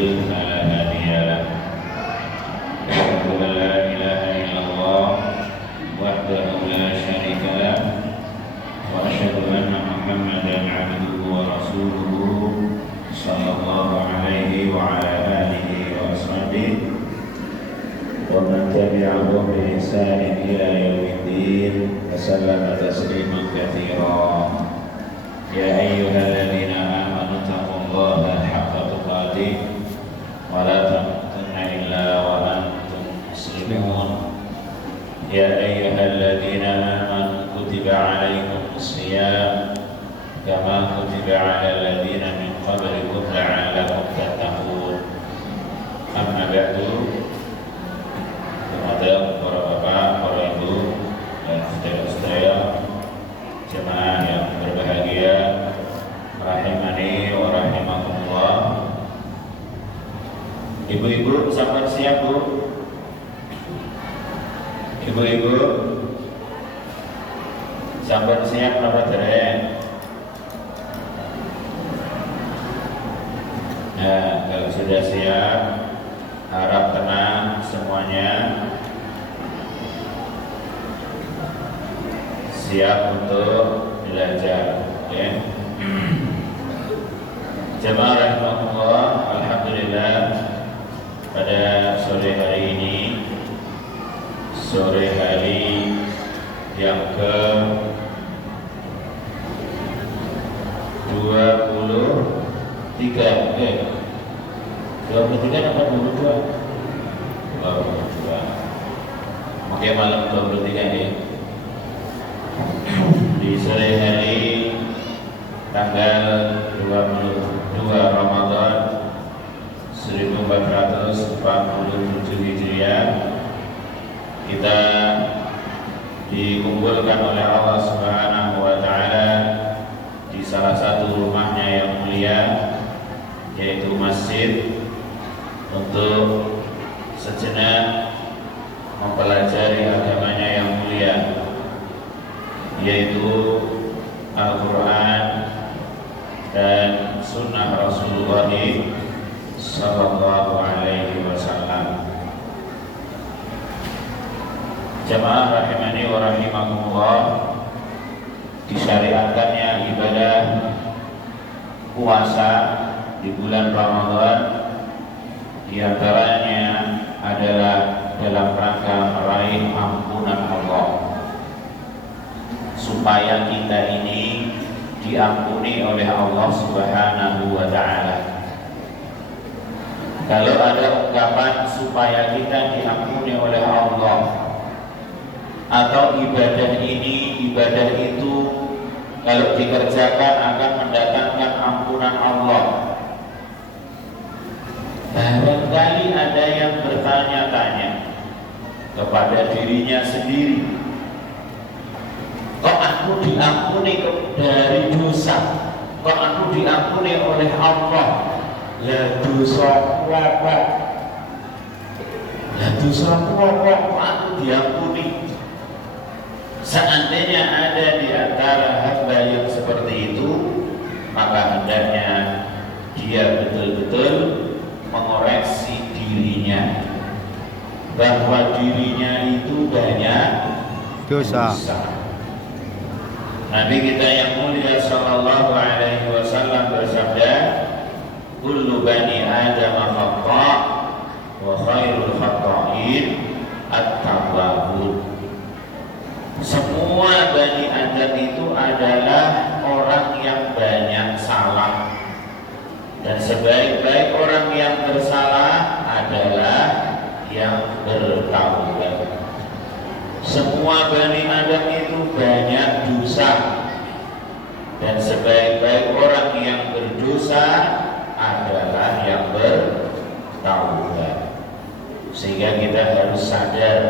يضلل فلا هادي له أشهد أن لا إله إلا الله وحده لا شريك له وأشهد أن محمدا عبده ورسوله صلى الله عليه وعلى آله وأصحابه ومن تبعهم بإحسان إلى يوم الدين وسلم تسليما كثيرا. يا أيها الذين آمنوا اتقوا الله حق تقاته ولا تموتن إلا وأنتم مسلمون. يا أيها الذين آمنوا كتب عليكم الصيام كما كتب على الذين من قبلكم لعلكم تتقون. أما بعد, kepada para bapak, para ibu, dan saudara-saudara jemaah yang berbahagia, rahimani wa rahimakumullah. Ibu-ibu sampai siap, Bu? Ibu-ibu sampai siap apa dereng? Nah, kalau sudah siap, harap tenang semuanya, siap untuk belajar, ya. Jemaah rahimakumullah, alhamdulillah pada sore hari ini, sore hari yang ke 23 apa 22? 22. Oke, malam 23 ya. Di sore hari tanggal 22 Ramadan 1447 Hijriah, kita dikumpulkan oleh Allah Subhanahu wa taala di salah satu rumahnya yang mulia, yaitu masjid, untuk sejenak mempelajari agamanya yang mulia, yaitu Al-Quran dan Sunnah Rasulullah Sallallahu Alaihi Wasallam. Jamaah rahimani wa rahimakumullah, disyariatkannya ibadah puasa di bulan Ramadan, diantaranya adalah dalam rangka meraih ampunan Allah, supaya kita ini diampuni oleh Allah Subhanahu wa taala. Kalau ada ungkapan supaya kita diampuni oleh Allah, atau ibadah ini, ibadah itu, kalau dikerjakan akan mendatangkan ampunan Allah, barangkali ada yang bertanya-tanya kepada dirinya sendiri, kok aku diampuni dari dosa, kok aku diampuni oleh Allah? Lah dosa apa? Lah dosa apa kok aku diampuni? Seandainya ada di antara hamba yang seperti itu, maka hendaknya dia betul-betul mengoreksi dirinya, bahwa dirinya itu banyak dosa. Nabi kita yang mulia Sallallahu Alaihi Wasallam bersabda, kullu bani Adam khata' wa khairul khata'in at-tawwabun. Semua bani Adam itu adalah orang yang banyak salah, dan sebaik-baik orang yang bersalah adalah yang bertaubat. Semua bani Adam itu banyak dosa, dan sebaik-baik orang yang berdosa adalah yang bertaubat. Sehingga kita harus sadar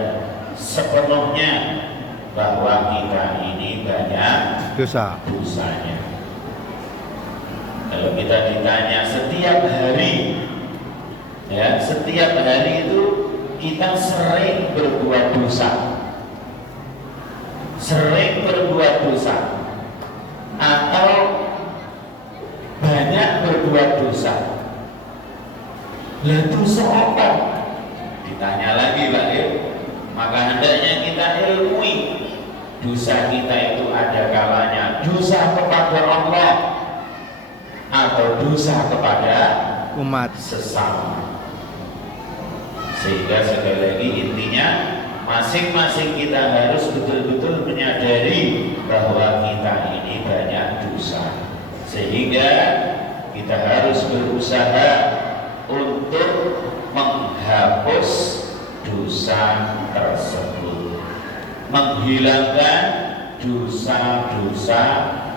sepenuhnya bahwa kita ini banyak dosanya. Kalau kita ditanya setiap hari, ya, setiap hari itu kita sering berbuat dosa, atau banyak berbuat dosa. Lah dosa apa? Ditanya lagi Pak ya. Maka hendaknya kita ilmui dosa kita itu ada kalanya dosa kepada Allah atau dosa kepada umat sesama. Sehingga sekali lagi intinya masing-masing kita harus betul-betul menyadari bahwa kita ini banyak dosa, sehingga kita harus berusaha untuk menghapus dosa tersebut, menghilangkan dosa-dosa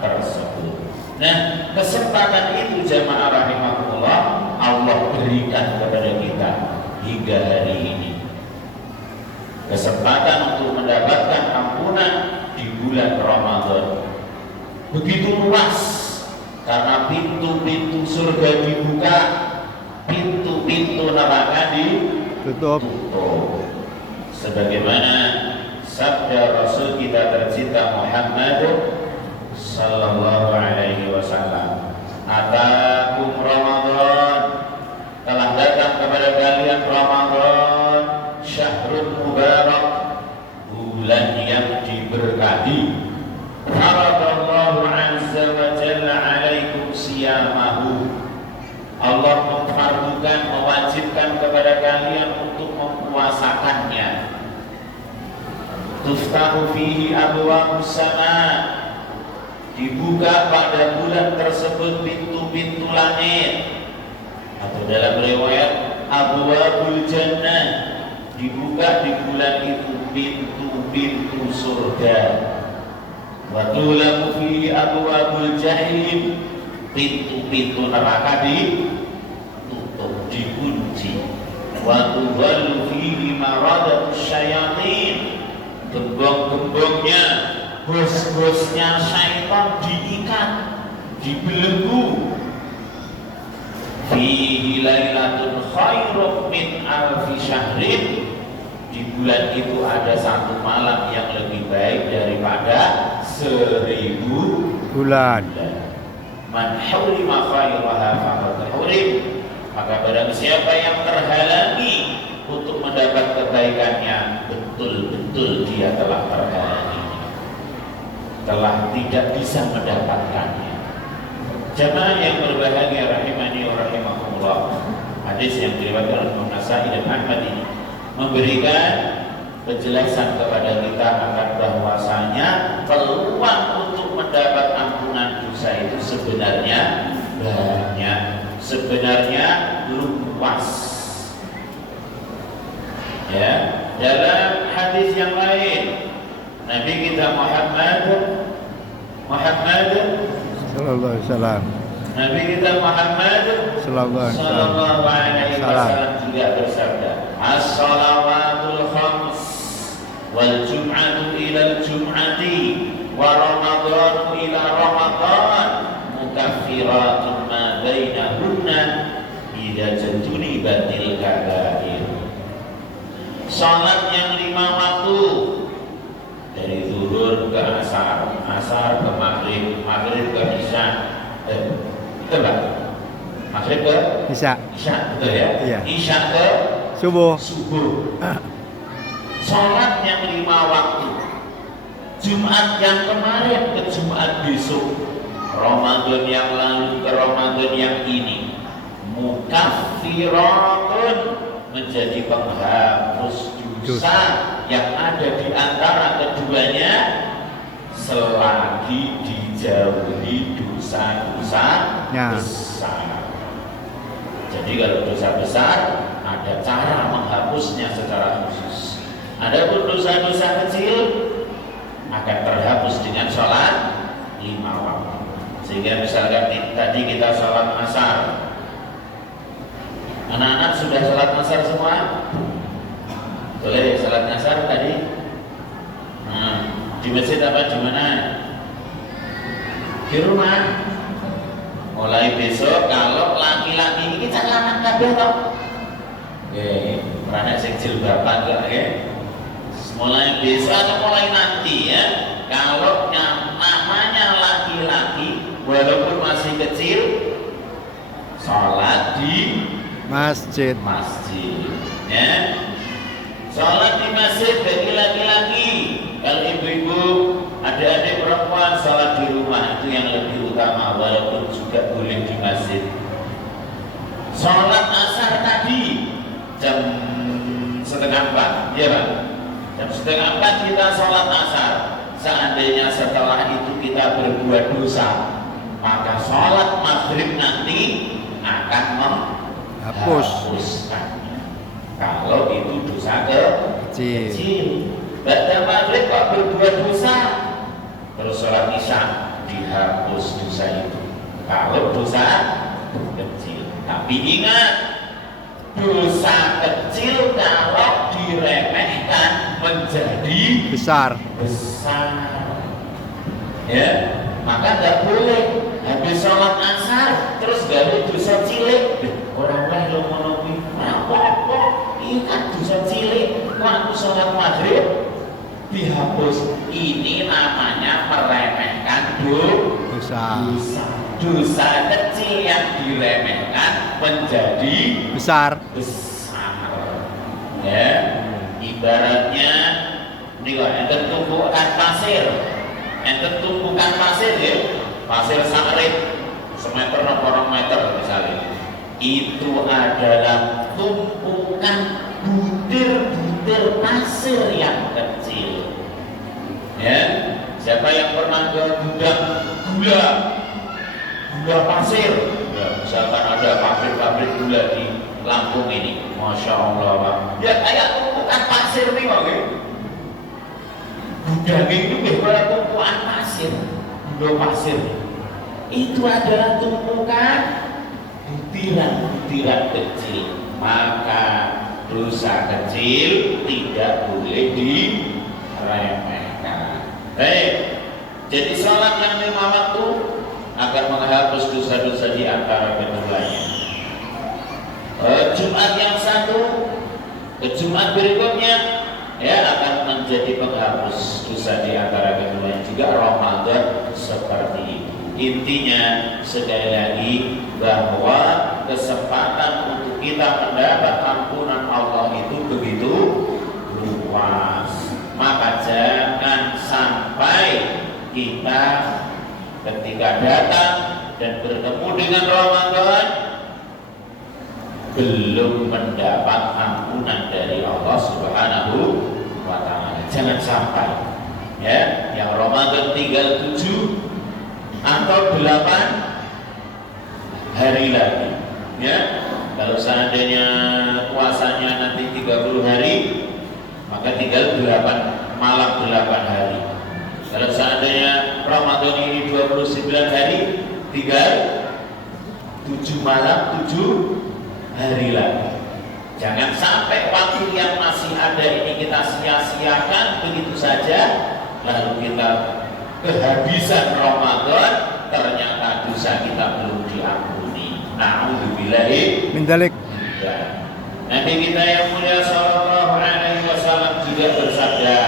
tersebut. Nah, kesempatan itu jamaah rahimahullah Allah berikan kepada kita hingga hari ini. Kesempatan untuk mendapatkan ampunan di bulan Ramadan begitu luas, karena pintu-pintu surga dibuka, pintu-pintu neraka ditutup. Sebagaimana sabda Rasul kita tercinta Muhammad sallallahu alaihi wasallam, "Atakum Ramadan," telah datang kepada kalian Ramadan, syahrul mubarak, bulan yang diberkati. Faradallahu azza wa jalla alaikum siyamahu. Allah memfardukan, mewajibkan kepada kalian untuk mempuasakannya. Tuftahu fihi abwabus sama, dibuka pada bulan tersebut pintu-pintu langit, atau dalam riwayat abwabul jannah, dibuka di bulan itu pintu-pintu surga. Wa tughlaqu fihi abwabul jahim, pintu-pintu neraka ditutup, dikunci. Wa tughallu fihi maradatus syayatin, gembong-gembongnya, bos-bosnya syaitan diikat, dibelenggu. Fihi lailatun khairun min alfi syahrin, di bulan itu ada satu malam yang lebih baik daripada 1000 bulan. Man hurima khairaha faqad hurim, maka barang siapa yang terhalangi untuk mendapat kebaikannya, betul-betul dia telah terhalangi, telah tidak bisa mendapatkannya. Jamaah yang berbahagia rahimani wa rahimakumullah, hadis yang diriwayatkan oleh Imam Nasai dan Ahmad ini memberikan penjelasan kepada kita akan bahwasanya peluang untuk mendapat ampunan dosa itu sebenarnya banyak, sebenarnya luas. Ya, dalam hadis yang lain Nabi kita Muhammad sallallahu alaihi wasallam, Nabi kita Muhammad sallallahu alaihi wasallam juga bersabda, "As-salawatul khams wal jum'atu ila al-jum'ati wa ramadhanu ila ramadan mukaffiratun ma bainahunna idza jatunibatil kabair." Salat yang 5 waktu, dari zuhur ke asar, asar ke maghrib, maghrib ke isya, betul Pak? Maghrib ke isya, betul ya? Iya. Isya ke subuh. Salat yang 5 waktu, Jumat yang kemarin ke Jumat besok, Ramadan yang lalu ke Ramadan yang ini, mukaffiratun, menjadi penghapus dosa yang ada di antara keduanya selagi dijauhi dosa-dosa besar. Jadi kalau dosa besar ada cara menghapusnya secara khusus. Adapun dosa-dosa kecil akan terhapus dengan sholat 5 waktu. Sehingga misalkan tadi kita sholat asar, anak-anak sudah sholat asar semua? Boleh sholat asar tadi? Di masjid apa di mana? Di rumah. Mulai besok kalau laki-laki ini kita anak kabeh toh. Anak sing jilbaban kok ya. Mulai besok atau mulai nanti ya, kalau namanya laki-laki walaupun masih kecil, sholat di Masjid. masjid. Ya. Sholat di masjid bagi laki-laki. Kalau ibu-ibu, adik-adik perempuan sholat di rumah itu yang lebih utama, walaupun juga boleh di masjid. Sholat asar tadi jam 3:30, ya Pak. Jam 3:30 kita sholat asar. Seandainya setelah itu kita berbuat dosa, maka sholat maghrib nanti akan menghapuskannya. Kalau itu dosa kecil. Baca maghrib kok berbuat dosa, terus sholat isya dihapus dosa itu. Kalau dosa kecil, tapi ingat, dosa kecil kalau diremehkan menjadi Besar. Ya, maka nggak boleh habis sholat asar terus gawe dosa cilik. Orang lain lo monomi, apa? Ini kan dosa cilik. Waktu sholat maghrib dihapus. Ini namanya meremehkan Dosa. Dosa kecil yang diremehkan menjadi Besar. Ya, ibaratnya ini kok enten tumpukan pasir. Enten tumpukan pasir ya, pasir sawit semeter atau 2 meter misalnya. Itu adalah tumpukan butir-butir pasir yang kecil. Ya, siapa yang pernah ke gudang gula pasir? Ya, misalkan ada pabrik-pabrik gula di Lampung ini, masya Allah Pak. Ya kayak tumpukan pasir nih Pak. Gudang itu kayak tumpukan pasir, gula pasir. Itu adalah tumpukan butiran-butiran kecil. Maka dosa kecil tidak boleh diremehkan. Baik, jadi sholat yang 5 waktu akan menghapus dosa-dosa di antara keduanya. Jumat yang satu ke Jumat berikutnya ya akan menjadi penghapus dosa di antara keduanya. Juga Ramadan seperti itu. Intinya sekali lagi bahwa kesempatan untuk kita mendapat ampunan Allah itu begitu luas. Maka jangan sampai kita ketika datang dan bertemu dengan Ramadan belum mendapat ampunan dari Allah Subhanahu wa Ta'ala. Jangan sampai ya, yang Ramadan tinggal 7 atau 8 hari lagi ya. Kalau seandainya puasanya nanti 30 hari, maka tinggal 8 malam 8 hari. Kalau seandainya Ramadan ini 29 hari, tinggal 7 malam 7 hari lagi. Jangan sampai waktu yang masih ada ini kita sia-siakan begitu saja, lalu kita kehabisan Ramadan, ternyata dosa kita belum diampuni. Na'udzubillahi Min dzalik. Nabi kita yang mulia sallallahu alaihi wasallam juga bersabda,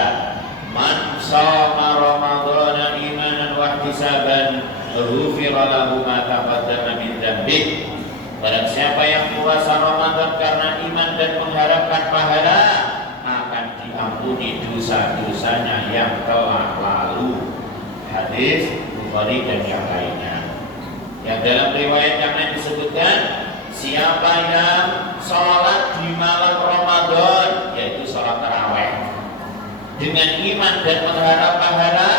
"Man shoma Ramadhana imanan wa ihtisaban, ghufira lahu ma taqaddama min dzambihi." Barang siapa yang puasa Ramadan karena iman dan mengharapkan pahala, akan diampuni dosa-dosanya yang telah lalu. Hadis Bukhari dan yang lainnya. Yang dalam riwayat yang lain disebutkan, siapa yang sholat di malam Ramadan, yaitu sholat tarawih, dengan iman dan mengharap pahala,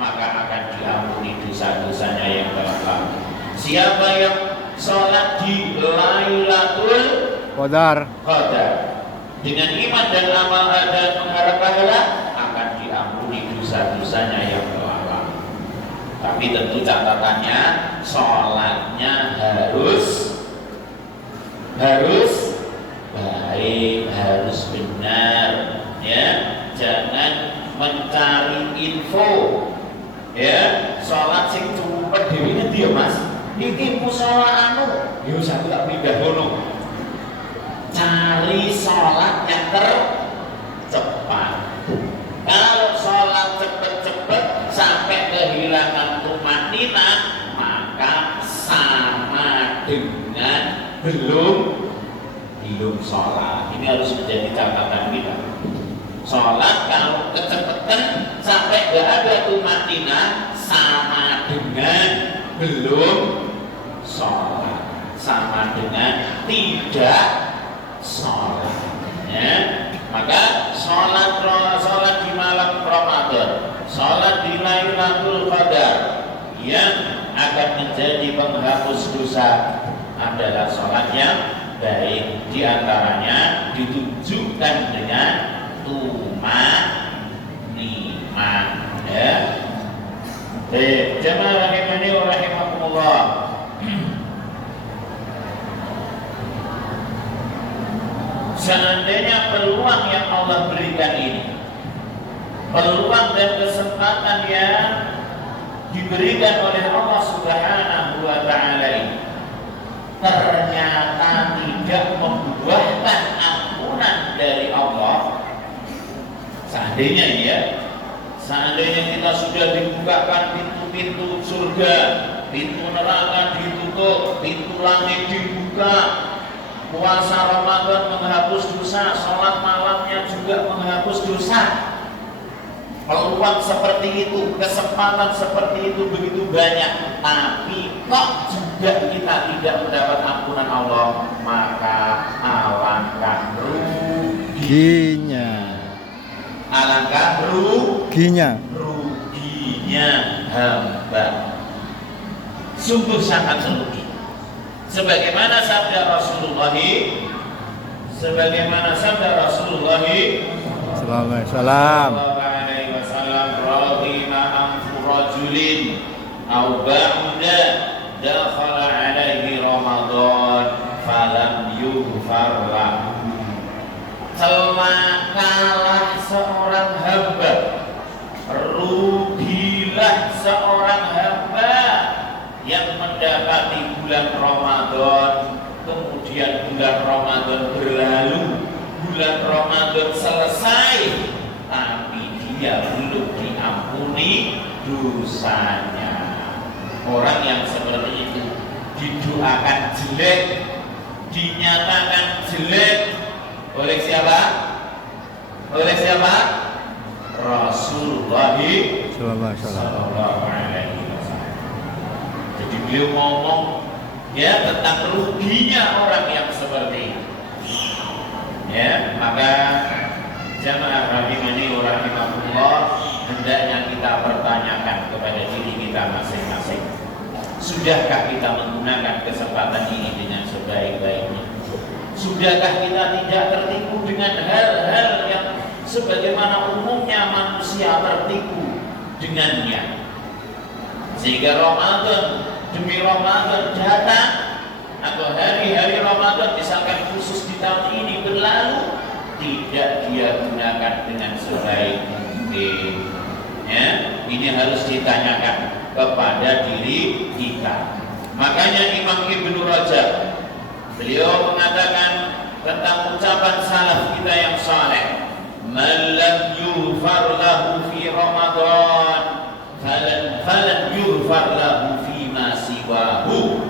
maka akan diampuni dosa-dosanya yang telah lalu. Siapa yang sholat di Lailatul Qadar dengan iman dan amal dan mengharap pahala, akan diampuni dosa-dosanya yang telah lalu. Tapi tentu catatannya, sholatnya harus baik, harus benar ya. Jangan mencari info ya. Sholat sing cukup dhewe dia Mas, iki musala anu yo satu tak pindah ngono. Cari sholat yang tercepat. Kalau sholat cepet-cepet sampai kehilangan tumanina, maka sama dengan belum belum sholat. Ini harus menjadi catatan kita. Sholat kalau kecepatan sampai gak ada tumatina sama dengan belum sholat, sama dengan tidak sholat. Ya. Maka sholat di malam Ramadan, sholat di Lailatul Qadar yang akan menjadi penghapus dosa adalah sholat yang baik. Di antaranya ditunjukkan dengan tumanimah. Ya. Jamaah rahimani wa rahimakumullah. Seandainya peluang yang Allah berikan ini, peluang dan kesempatan yang diberikan oleh Allah Subhanahu wa Ta'ala ini ternyata tidak membuahkan ampunan dari Allah, seandainya kita sudah dibukakan pintu-pintu surga, pintu neraka ditutup, pintu langit dibuka, puasa Ramadan menghapus dosa, sholat malamnya juga menghapus dosa. Peluang seperti itu, kesempatan seperti itu begitu banyak, tapi kok juga kita tidak mendapat ampunan Allah, maka alangkah ruginya. Alangkah ruginya hamba. Sungguh sangat rugi. Sebagaimana sabda Rasulullah sallallahu alaihi wasallam, radina anfu rajulin aw ba'da dakhala alaihi Ramadan falam yughfar lahu. Celakalah seorang hamba, rugilah seorang hamba yang mendapati bulan Ramadan, kemudian bulan Ramadan berlalu, bulan Ramadan selesai, tapi dia belum diampuni dosanya. Orang yang seperti itu didoakan jelek, dinyatakan jelek oleh siapa? Rasulullah sallallahu alaihi wasallam. Jadi beliau ngomong ya tentang ruginya orang yang seperti itu. Ya, maka jamaah rahimani wa rahimakumullah, hendaknya kita pertanyakan kepada diri kita masing-masing. Sudahkah kita menggunakan kesempatan ini dengan sebaik-baiknya? Sudahkah kita tidak tertipu dengan hal-hal yang sebagaimana umumnya manusia tertipu dengannya, sehingga Ramadan demi Ramadan datang atau hari-hari Ramadan misalkan khusus di tahun ini berlalu, tidak dia gunakan dengan sebaik mungkin. Ya, ini harus ditanyakan kepada diri kita. Makanya Imam Ibnu Rajab beliau mengatakan tentang ucapan salaf kita yang saleh, man lam yughfar lahu fi Ramadan falan yughfar lahu fi ma siwahu.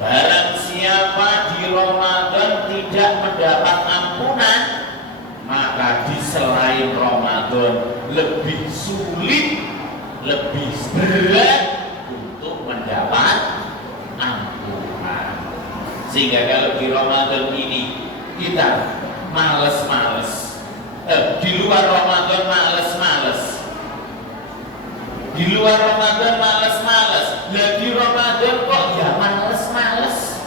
Barang siapa di Ramadan tidak mendapat ampunan, maka di selain Ramadan lebih sulit, lebih berat untuk mendapat ampunan. Sehingga kalau di Ramadan ini kita males-males, di luar Ramadan males-males, di luar Ramadan males-males, di Ramadan kok ya males-males,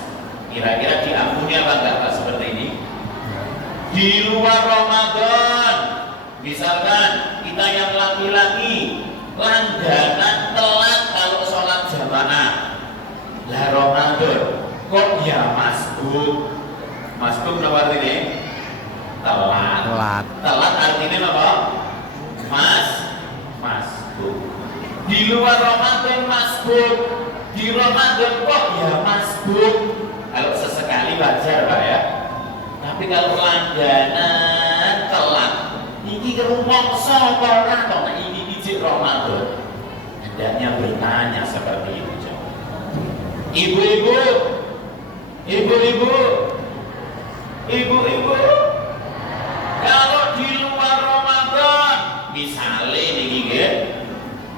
kira-kira diampuni apa enggak Pak seperti ini? Di luar Ramadan, misalkan kita yang laki-laki langganan telat kalau sholat jamaah, lah Ramadan kok ya masbuk apa artinya? Telat artinya apa? Masbuk. Di luar Ramadan masbuk, di Ramadan kok ya masbuk. Kalau sesekali wajar Pak ya, tapi kalau langganan telat, ini rumongso kok ora ini ijik Ramadan. Hendaknya bertanya seperti itu. Ibu-ibu, Ibu-ibu, kalau di luar Ramadan,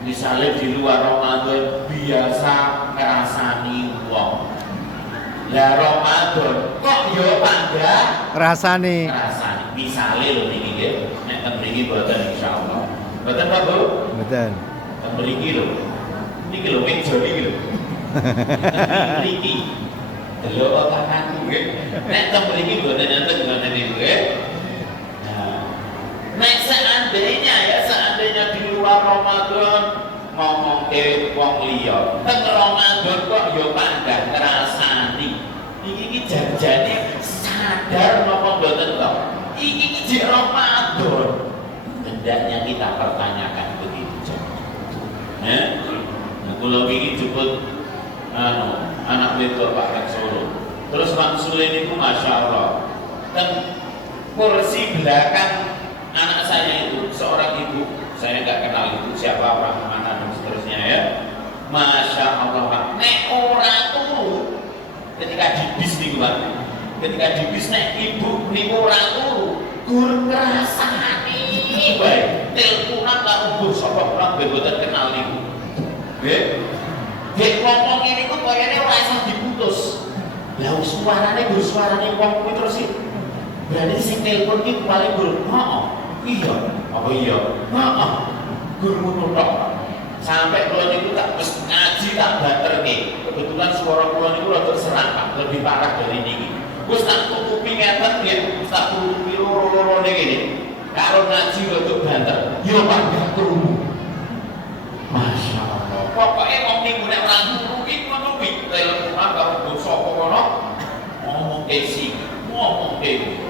misalnya di luar Ramadan biasa ngerasani wong. Lah Ramadan kok yo panda Rasane. ngerasani. Misalnya lho niki nggih, nek ten mriki boten insyaallah. Boten Pak Bu? Betul. Ten mriki lho. Niki lho meja niki lho. Mriki. Delok tanganku nggih. Nek ten mriki boten enten ngoten niku nggih. Nek seandainya di luar Ramadan ngomong ke wong liya, teng Ramadan kok yo pandang ngrasani. Iki janjane sadar napa mboten to? Iki jek Ramadan. Hendaknya kita pertanyakan begitu. Nah, kula iki jemput anak wedok Pak Solo. Terus Pak Sule niku masyaallah. Teng kursi belakang anak saya itu seorang ibu, saya nggak kenal itu siapa, orang mana dan seterusnya ya. Masya Allah Pak, nek ora turu ketika di bis nih Pak, ketika di bis nek ibu nih ora turu, gur ngrasani bae, teleponan karo mbok sapa orang beboten kenal niku. Nggih. Nggih ngomong ini kok kayane ora iso diputus. Lah suarane wong kuwi terus sih. Berarti sing telepon ki paling gur, heeh. Iya, apa iya? Heeh. Gur ngono tok. Sampai kula niku tak wis ngaji tak baterke. Kebetulan suara kula niku rada serak, lebih parah dari niki. Wis tak tutupi ngeten nggih, tak tutupi loro-loro niki. Karo ngaji rada banter. Yo panggah krungu. Masya Allah. Pokoke wong niku nek ora turu ki ngono kuwi telepon karo mbok sapa kono. Ngomong kesi, ngomong kesi.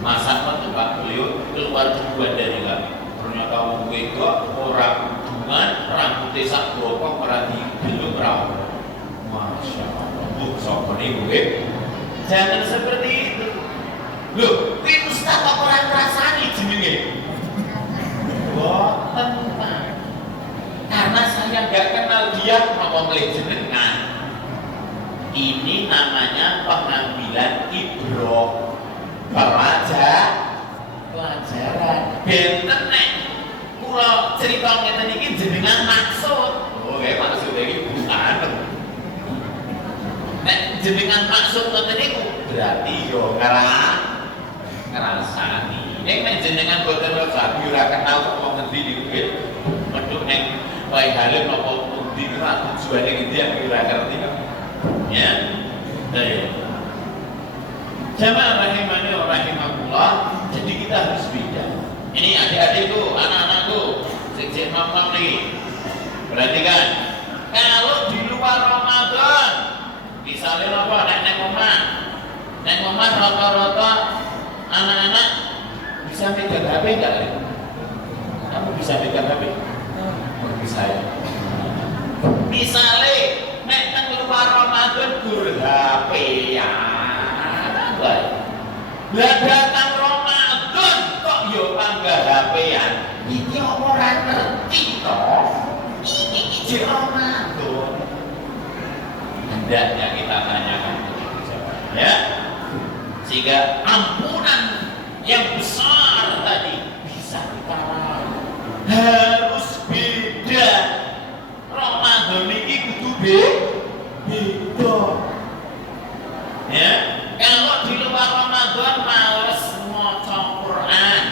Masa Pak beliau keluar duluan dari kami. Ternyata wong wedok ora hubungan, rambutnya sak bokong ora digeluk ra. Masya Allah. Bu sapa niku nggih? Jangan seperti itu. Loh, kuwi ustaz kok ora ngrasani jenenge? Boten Pak. Karena saya nggak kenal dia mau melih jenengan. Ini namanya pengambilan ibroh. Pelajaran benten nek kula cerita ngeten iki jenengan maksud. Oh nggih maksud iki bukan. Nek jenengan maksud ngoten niku berarti yo ngrasani. Nek jenengan boten ngerti ora kenal kok wong ngendi niku nggih. Medhuk nek wae halim napa pundi ora tujuane ngendi ora ngerti kok. Ya. Jamaah rahimani wa rahimakumullah. Jadi kita harus beda. Ini adik-adikku, anak-anakku, cek-cek mam-mam nih. Perhatikan. Kalau di luar Ramadan, misalnya apa? Nek omah rata-rata anak-anak bisa pegang HP enggak? Kamu bisa pegang HP? Bisa ya. Misalnya nek luar Ramadan gur HP ya. Lah datang Ramadan kok yo panggah HP-an. Iki ora ngerti to. Iki Ramadan. Hendaknya kita tanyakan ya. Sehingga ampunan yang besar tadi bisa kita harus beda. Ramadan iki kudu beda. Ya. Kalau di luar Ramadan males maca Quran,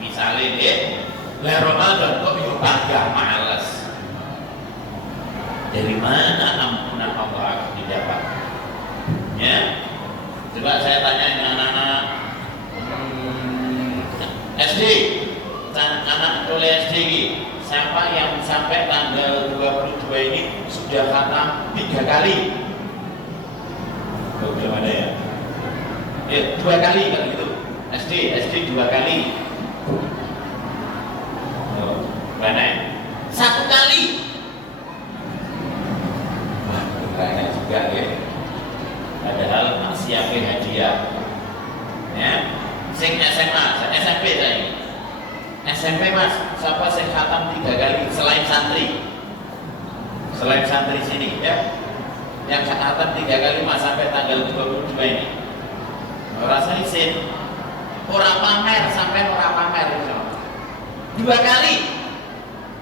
misalnya deh, lah Ramadan kok yo panggah males. Dari mana ampunan Allah akan didapat? Ya, coba saya tanya anak-anak SD, anak kuliah SD ini, siapa yang sampai tanggal 22 ini sudah khatam 3 kali? Belum ada ya? Ya, 2 kali kan gitu. SD 2 kali. Oh, mana? 1 kali. Wah, banyak juga ya. Padahal masih apa hadiah. Ya. Sing SMA, SMP tadi. SMP Mas, siapa sing khatam 3 kali selain santri? Selain santri sini ya. Yang khatam 3 kali Mas sampai tanggal 22 ini. Orang isin, orang pamer sampai orang pamer itu 2 kali,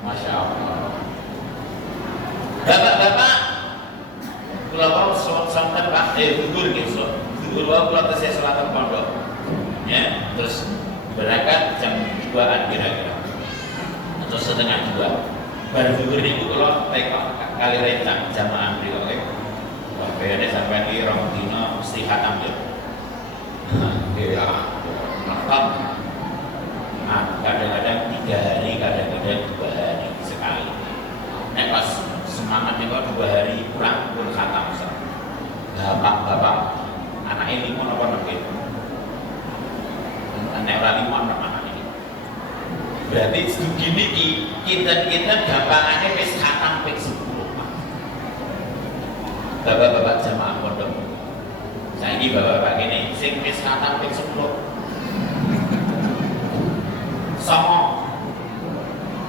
masya Allah. Bapak-bapak, kalau mau sonten pak, gugur gitu, gugur kalau saya selatan pondok, ya, terus berangkat jam 2-an kira-kira, atau setengah 2. Baru gugur ini kalau teko kali rencang jamaah di oleh, bayarnya sampai di Rongdino mesti khatam ya. Ya, nonton. Nah, kadang-kadang 3 hari, kadang-kadang 2 hari sekali. Nah, pas semangatnya kok 2 hari kurang pun khatam. Bapak, anaknya 5 apa mungkin? Anak orang 5 apa anaknya? Berarti segini kita gampangannya wis khatam ping 10. Bapak-bapak jamaah pondok. Saiki bapak-bapak gini, sing wis khatam ping 10. Songo,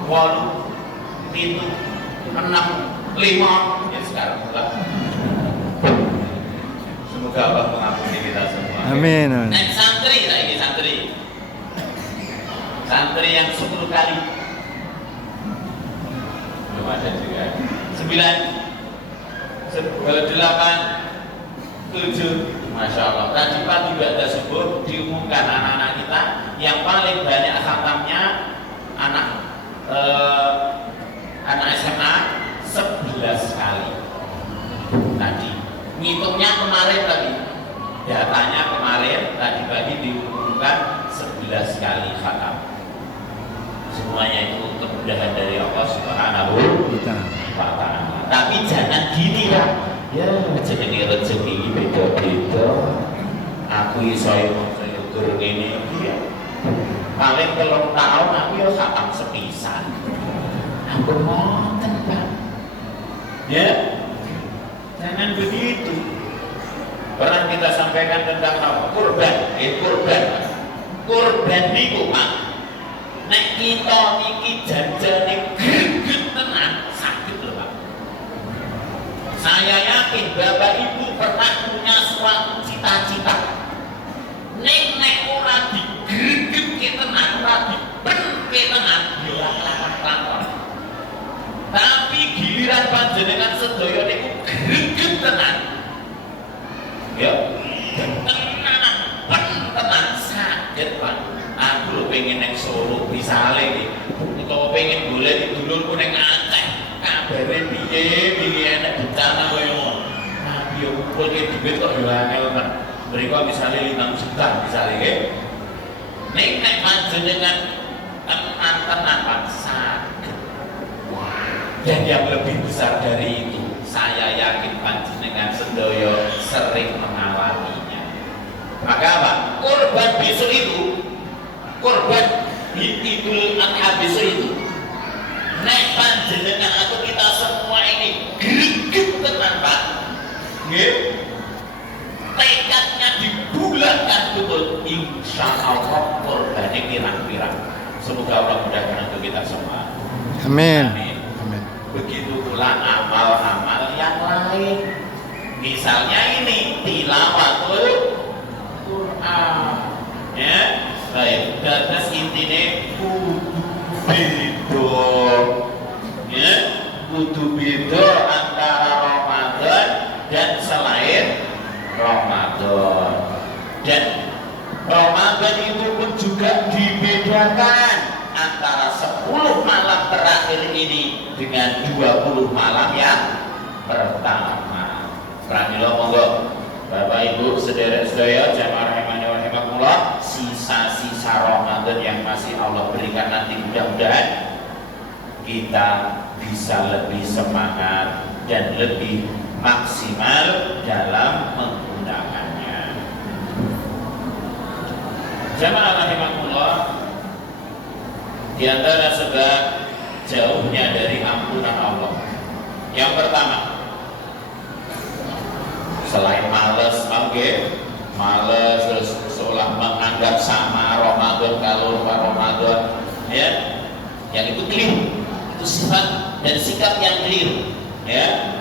8, 7, 6, 5 ya sekarang lah. Semoga Allah mengampuni kita semua. Amin. Santri lagi santri yang 10 kali belum ada juga 9, 8, 7, masya Allah. Tadi pagi juga tersebut diumumkan anak-anak kita yang paling banyak khatamnya anak SMA 11 kali. Tadi ngitungnya kemarin tadi, datanya kemarin tadi pagi diumumkan 11 kali khatam. Semuanya itu kemudahan dari Allah Subhanahu wa Ta'ala. Tapi jangan gini ya. Ya, jenenge rezeki iki beda-beda. Aku iso guru ngene iki ya. Paling 3 tahun aku ya khatam sepisan. Aku ngoten, Pak. Ya. Jangan begitu. Pernah kita sampaikan tentang apa? Kurban. Kurban niku, Pak. Nek kita niki janjane greget tenan, sakit lho, Pak. Saya yakin Bapak Ibu pernah punya suatu cita-cita. Nek ora digreget tenan, ora dibenke tenan, ya lawan-lawan. Tapi giliran panjenengan sedaya niku greget tenan. Ya, tenan sakit, Pak. Aku lho pengen neng Solo misale iki. Utawa pengen golek dulurku neng Aceh. Kabare piye enek bencana koyo ngono. Nah, yo kumpulke duit kok yo angel men. Mriko misale 5 juta misale nggih. Nek panjenengan tenan Pak saged. Dan yang lebih besar dari itu, saya yakin panjenengan sedaya sering mengalaminya. Maka apa? Kurban besok itu, kurban Idul Adha besok itu, nek panjenengan atau kita semua ini greget tenan Pak, nggih, tekadnya dibulatkan betul, insya Allah kurbannya pirang-pirang. Semoga Allah mudahkan untuk kita semua. Amin. Amin. Begitu pula amal-amal yang lain. Misalnya ini tilawatul Quran, ya. Baik, terus intinya kudu beda antara Ramadan dan selain Ramadan. Dan Ramadan itu pun juga dibedakan antara 10 malam terakhir ini dengan 20 malam yang pertama. Pramila monggo Bapak Ibu sedherek-sedherek jamaah rahimani wa rahimakumullah, sisa-sisa Ramadan yang masih Allah berikan nanti mudah-mudahan kita bisa lebih semangat dan lebih maksimal dalam menggunakannya. Jamaah rahimakumullah, di antara sebab jauhnya dari ampunan Allah, yang pertama, selain males, males terus seolah menganggap sama Ramadan kalau lupa Ramadan, ya, yang itu keliru, itu sifat dan sikap yang keliru, ya.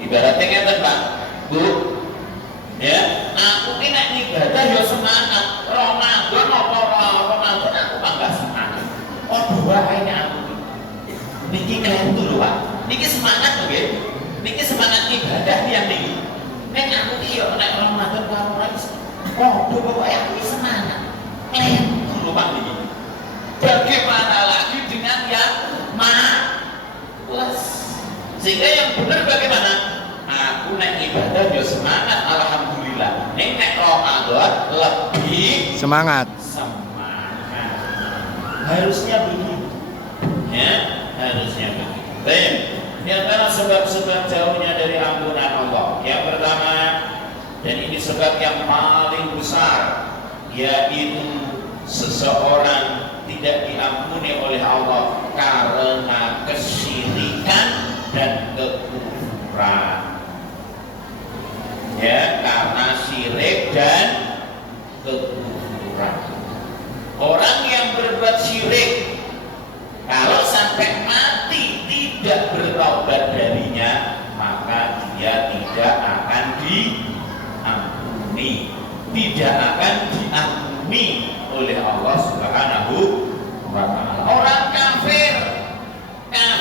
Ibaratnya kan Pak, Bu, Ya, aku ini nek ibadah ya semangat. Ramadan apa Ramadan aku bangga semangat. Oh dua ini aku. Niki kalian dulu Pak. Niki semangat loh ya. Niki semangat ibadah yang niki. Nek aku iki yo nek Ramadan karo ora iso. Oh, pokoke aku iki semangat. Dulu Pak niki. Bagaimana lagi dengan yang malas? Sehingga yang benar bagaimana? Aku nek ibadah yo semangat, alhamdulillah. Nek Ramadan lebih Semangat. semangat. Harusnya begitu. Ya, harusnya begitu. Baik. Di antara sebab-sebab jauhnya dari ampunan Allah, yang pertama, dan ini sebab yang paling besar, yaitu seseorang tidak diampuni oleh Allah karena kesyirikan dan kekufuran. Ya, karena syirik dan kekufuran. Orang yang berbuat syirik, kalau sampai mati tidak bertaubat darinya, maka dia tidak akan diampuni, tidak akan diampuni oleh Allah Subhanahu wa Ta'ala. Orang kafir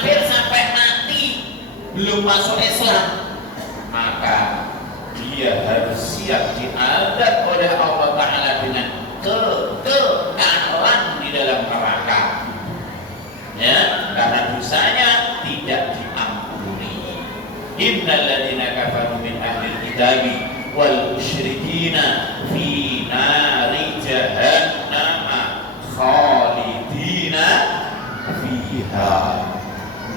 sampai mati belum masuk Islam, maka dia harus siap diadab oleh Allah Ta'ala dengan kekekalan di dalam neraka. Ya, karena dosanya tidak diampuni. Innal ladzina kafaru min ahlil kitabi wal musyrikina fi nari jahannam khalidina fiha.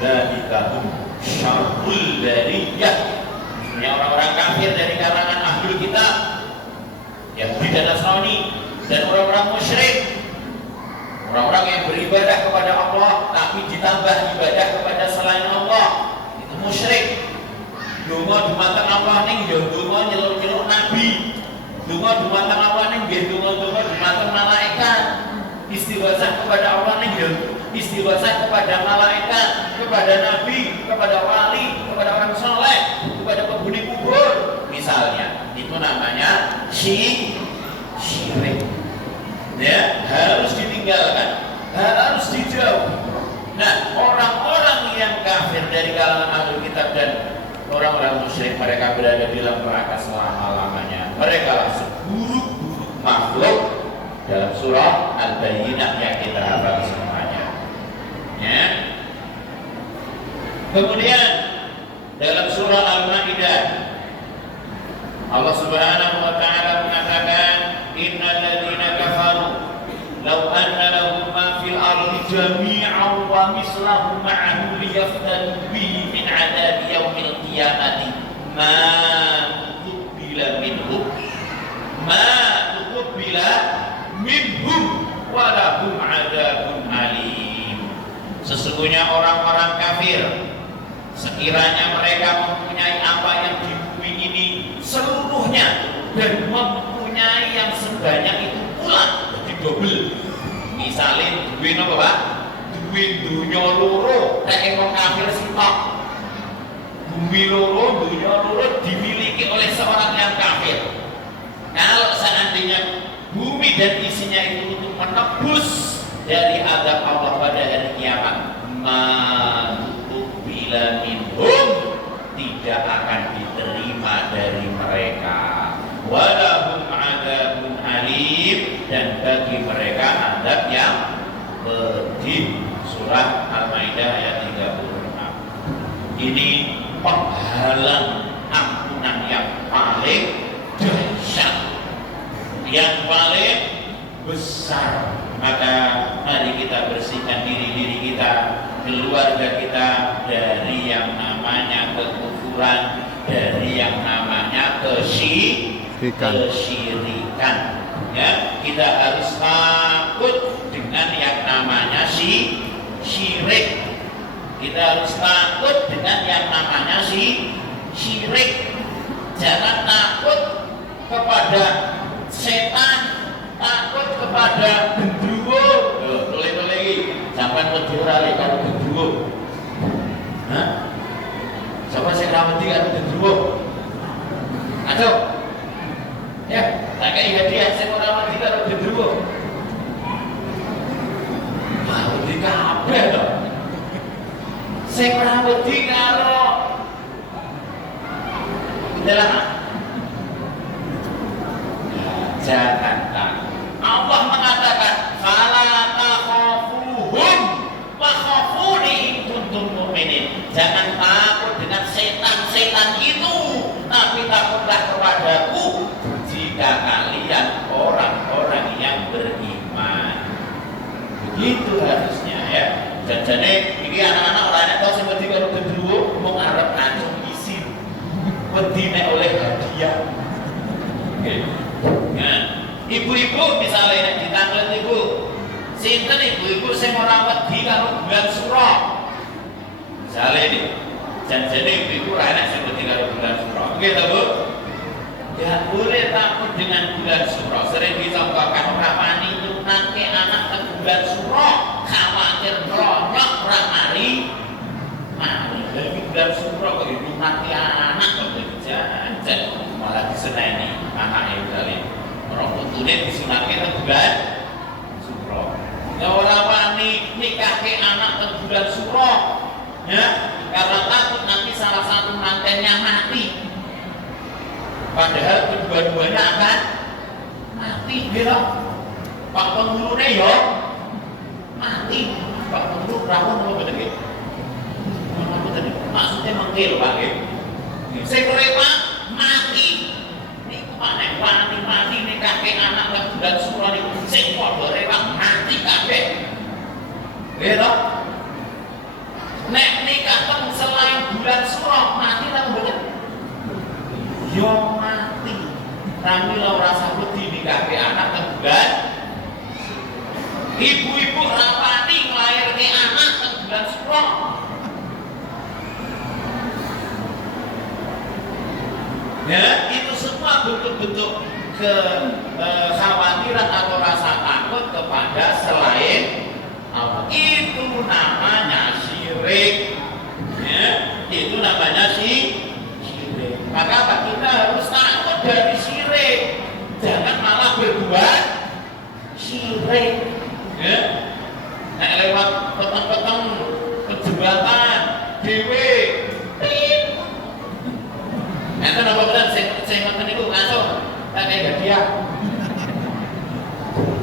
Dzalika hum syarrul bariyah. Ini orang-orang kafir dari kalangan ahlul kitab, Yahudi dan Nasrani, dan orang-orang musyrik. Orang-orang yang beribadah kepada Allah tapi ditambah ibadah kepada selain Allah, itu musyrik. Donga dumateng Allah ning ya donga nyeluk-nyeluk nabi. Donga dumateng Allah ning nggih donga-donga dumateng malaikat. Istighosah kepada Allah ning ya istighosah kepada malaikat, kepada nabi, kepada wali, kepada orang soleh, kepada penghuni kubur misalnya. Itu namanya syirik. Ya, harus ditinggalkan, harus dijauhi. Nah, orang-orang yang kafir dari kalangan ahlul kitab dan orang-orang musyrik, mereka berada di dalam neraka selama-lamanya. Mereka lah seburuk-buruk makhluk dalam surah Al-Bayyinah yang kita hafal semuanya. Ya. Kemudian dalam surah Al-Maidah Allah Subhanahu wa Ta'ala mengatakan, innal ladzina kafaru law anna lahum ma fil ardi jami'an wa mislahu ma'ahu liyaftadu bihi min 'adabi yaumil qiyamati ma tuqbila minhum wa lahum 'adzabun alim. Sesungguhnya orang-orang kafir, sekiranya mereka mempunyai apa yang di bumi ini seluruhnya dan mempunyai yang sebanyak itu pula, jadi double. Misalnya duwe napa Pak? Duwe dunya loro, nek wong kafir sitok. Bumi loro, dunya loro dimiliki oleh seorang yang kafir. Kalau seandainya bumi dan isinya itu untuk menebus dari azab Allah pada hari kiamat, bila minhum, tidak akan diterima dari mereka. Walahum adzabun alim, dan bagi mereka azab yang pedih. Surah Al-Maidah ayat 36. Ini penghalang ampunan yang paling dahsyat, yang paling besar. Maka mari kita bersihkan diri kita, keluarga kita dari yang namanya kekufuran, dari yang namanya kesyirikan. Ya, kita harus takut dengan yang namanya syirik. Kita harus takut dengan yang namanya syirik. Jangan takut kepada setan, takut kepada gendruwo. Toleh lagi, sampai medura lagi kalau gendruwo. Hah? Siapa sih rawati kan gendruwo? Aduh, kayak hadiah sing ora wedi karo gendruwo. Wah, wedi kabeh to. Sing ora wedi karo dalam jangan takut. Allah mengatakan fala takhafuhum wa khafuni in kuntum mu'minin. Jangan takut dengan setan-setan itu, tapi takutlah kepadaku jika kalian orang-orang yang beriman. Begitu harusnya ya. Jadi ini anak-anak orangnya tahu sing wedi karo gendruwo mung arep ancung isi. Wedi nek oleh hadiah. Oke. Nah, ibu-ibu misalnya nek ditanglet ibu, sinten ibu-ibu sing ora wedi karo bulan suro. Misalnya ini, janjane ibu-ibu ora enak sing wedi karo bulan suro. Nggih ta, Bu? Ya boleh takut dengan bulan suro. Sering dicontohkan ora wani nyunatke anak ke bulan suro, khawatir ronyok ora mari. Mari bulan suro kok nyunatke anak kok jangan malah diseneni anake kali. Orang putune disunatke ke bulan suro. Ya ora wani nikahke anak ke bulan suro. Ya, karena takut nanti salah satu mantennya mati. Padahal kedua-duanya akan mati, gitu. Pak pengurunya ya mati. Pak pengurus rawon apa betul gitu? Apa tadi? Maksudnya mengkil, Pak. Saya kereta mati. Ini mana wani mati nih kakek anak ke bulan suro nih. Saya podo rewang mati kakek. Gitu. Nek nikah teng selain bulan suro mati tak bener. Yo mati. Rami lo rasa wedi nikahke anak ke bulan. Ibu-ibu rapati ngelahirke anak ke bulan suro. Ya, itu semua bentuk-bentuk kekhawatiran atau rasa takut kepada selain Allah. Itu namanya syirik. Ya, itu namanya syirik. Maka apa? Kita harus takut dari syirik. Jangan malah berbuat syirik. Ya. Nek lewat peteng-peteng kejebatan dhewe. Enten apa bener sing ngoten niku langsung tak kaya hadiah.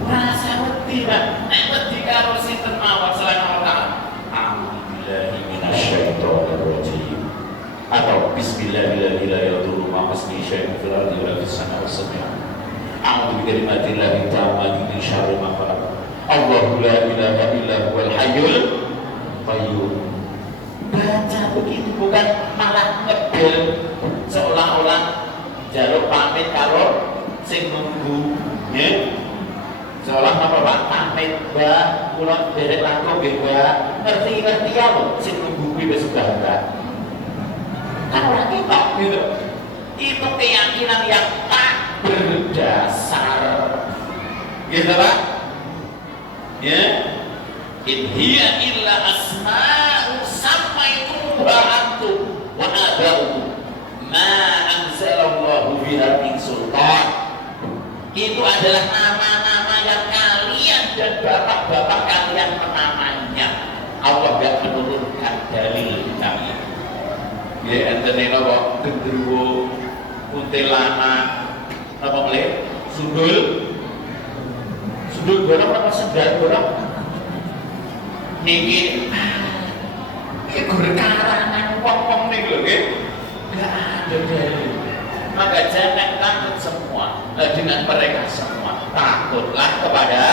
Rasa wedi lah. Nek wedi karo sinten mawon selain Allah. A'udzubillahi minasyaitonir rajim. Atau bismillahirrahmanirrahim. Ma'asmi syai'un fil ardi wa fis samaa'i was-sami'. A'udzu bikalimatillahi tammati min syarri ma khalaq. Allahu la ilaha illa huwal hayyul qayyum. Baca begitu bukan malah ngedel seolah-olah jaluk pamit karo sing nunggu, ya. Seolah apa Pak pamit Mbak, kula derek langkung nggih Mbak. Ngerti-ngerti ya lho sing nunggu kuwi wis sudah. Kan ora ketok gitu. Itu keyakinan yang tak berdasar. Gitu Pak? Ya. In hiya illa asma'u sammaitumuha antum wa aba'ukum ma anzalallahu biha min sultan. Itu adalah nama-nama yang kalian dan bapak-bapak kalian menamainya. Allah tidak menurunkan dalil kami. Ya enten napa gendruwo, kuntilanak, apa boleh? Sundul bolong apa sendal bolong? Niki gur karangan wong-wong niku lho nggih. Enggak ada dalil. Maka jangan takut semua dengan mereka semua. Takutlah kepada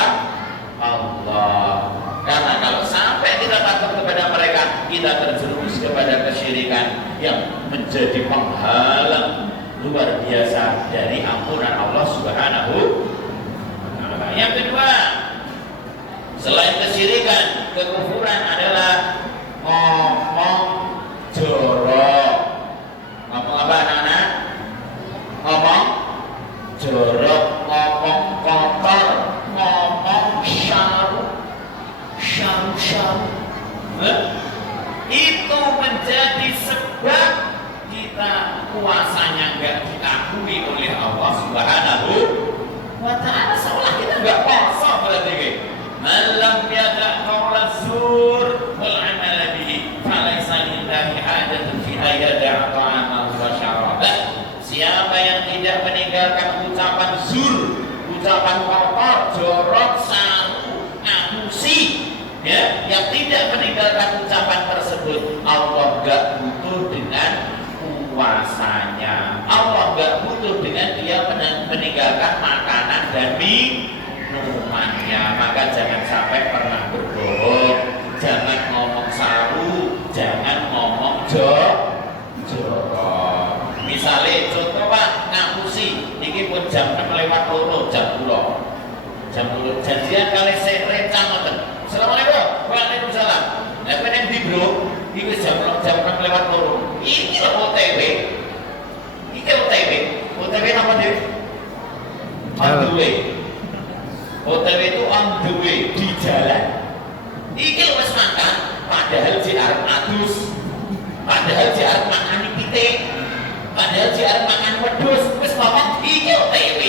Allah. Karena kalau sampai kita takut kepada mereka, kita terjerumus kepada kesyirikan yang menjadi penghalang luar biasa dari ampunan Allah Subhanahu wa taala. Yang kedua, selain kesyirikan, kekufuran adalah ngomong jorok. Ngomong apa anak-anak? Ngomong jorok, ngomong kotor, ngomong syaru. Itu menjadi sebab kita puasanya enggak diakui oleh Allah Subhanahu wa ta'ala, seolah kita nggak puasa berarti. Malam yada qawla zur wal amal bihi falaysa lillahi hajatun fi ayyada ta'amal wa syarabah. Siapa yang tidak meninggalkan ucapan zur, ucapan kotor, jorok, saru, ngapusi, ya, yang tidak meninggalkan ucapan tersebut, Allah gak butuh dengan puasanya. Allah gak butuh dengan dia meninggalkan makanan dan minumannya. Maka jangan sampai pernah berbohong, jangan ngomong saru, jangan ngomong jorok. Misalnya contoh Pak, ngapusi ini pun jam 6 lewat loro, jam 10 janjian kali saya recang ngoten. Assalamualaikum. Waalaikumsalam. Nah, pengen di bro, ini jam 6 lewat loro. Ini loh OTW. Ini OTW. OTW apa dia? On the way. OTW itu on the way, di jalan. Ini loh mas makan, padahal JR adus, padahal JR makan pitik, padahal JR makan wedhus. Wis ngomong ini OTW.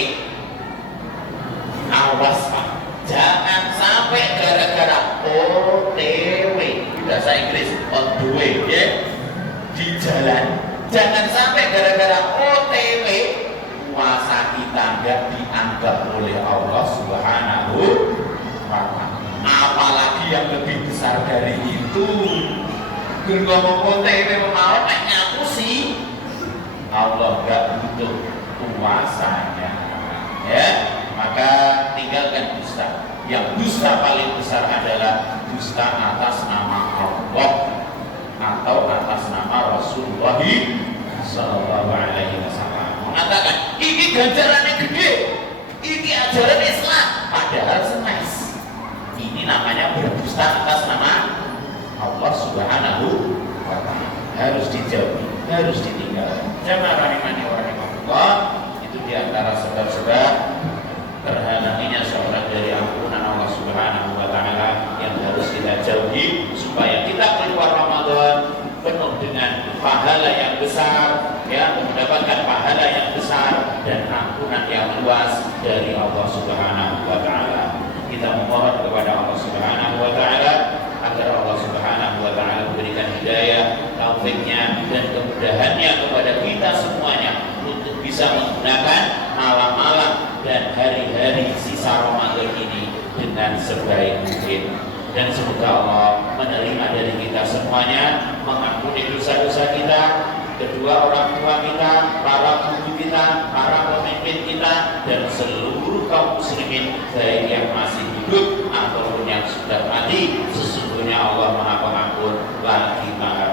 Awas Pak, jangan sampai gara-gara OTW, bahasa Inggris on the way, ya, di jalan. Jangan sampai gara-gara OTW puasa kita nggak dianggap oleh Allah Subhanahu wa Ta'ala. Apalagi yang lebih besar dari itu, ngomong OTW mau ngapusi, Allah nggak butuh puasanya, ya. Maka tinggalkan dusta. Yang dusta paling besar adalah dusta atas nama Allah atau atas nama Rasulullah Sallallahu Alaihi Wasallam. Mengatakan ini ganjaran yang gede, ini ajaran Islam, padahal semes. Ini namanya berdusta atas nama Allah Subhanahu wa Ta'ala. Harus dijauhi, harus ditinggalkan. Jamaah rahimani wa rahimakumullah, itu diantara sebab-sebab terhalangnya seorang dari ampunan Allah Subhanahu wa Ta'ala yang harus kita jauhi, supaya kita keluar Ramadan penuh dengan pahala yang besar, ya, mendapatkan pahala yang besar dan ampunan yang luas dari Allah Subhanahu wa Ta'ala. Kita memohon kepada Allah Subhanahu wa Ta'ala agar Allah Subhanahu wa Ta'ala memberikan hidayah, taufiknya dan kemudahannya kepada kita semuanya untuk bisa menggunakan malam-malam dan hari-hari sisa Ramadan ini dengan sebaik mungkin. Dan semoga Allah menerima dari kita semuanya, mengampuni dosa-dosa kita, kedua orang tua kita, para guru kita, para pemimpin kita, dan seluruh kaum muslimin baik yang masih hidup ataupun yang sudah mati. Sesungguhnya Allah Maha Pengampun lagi Maha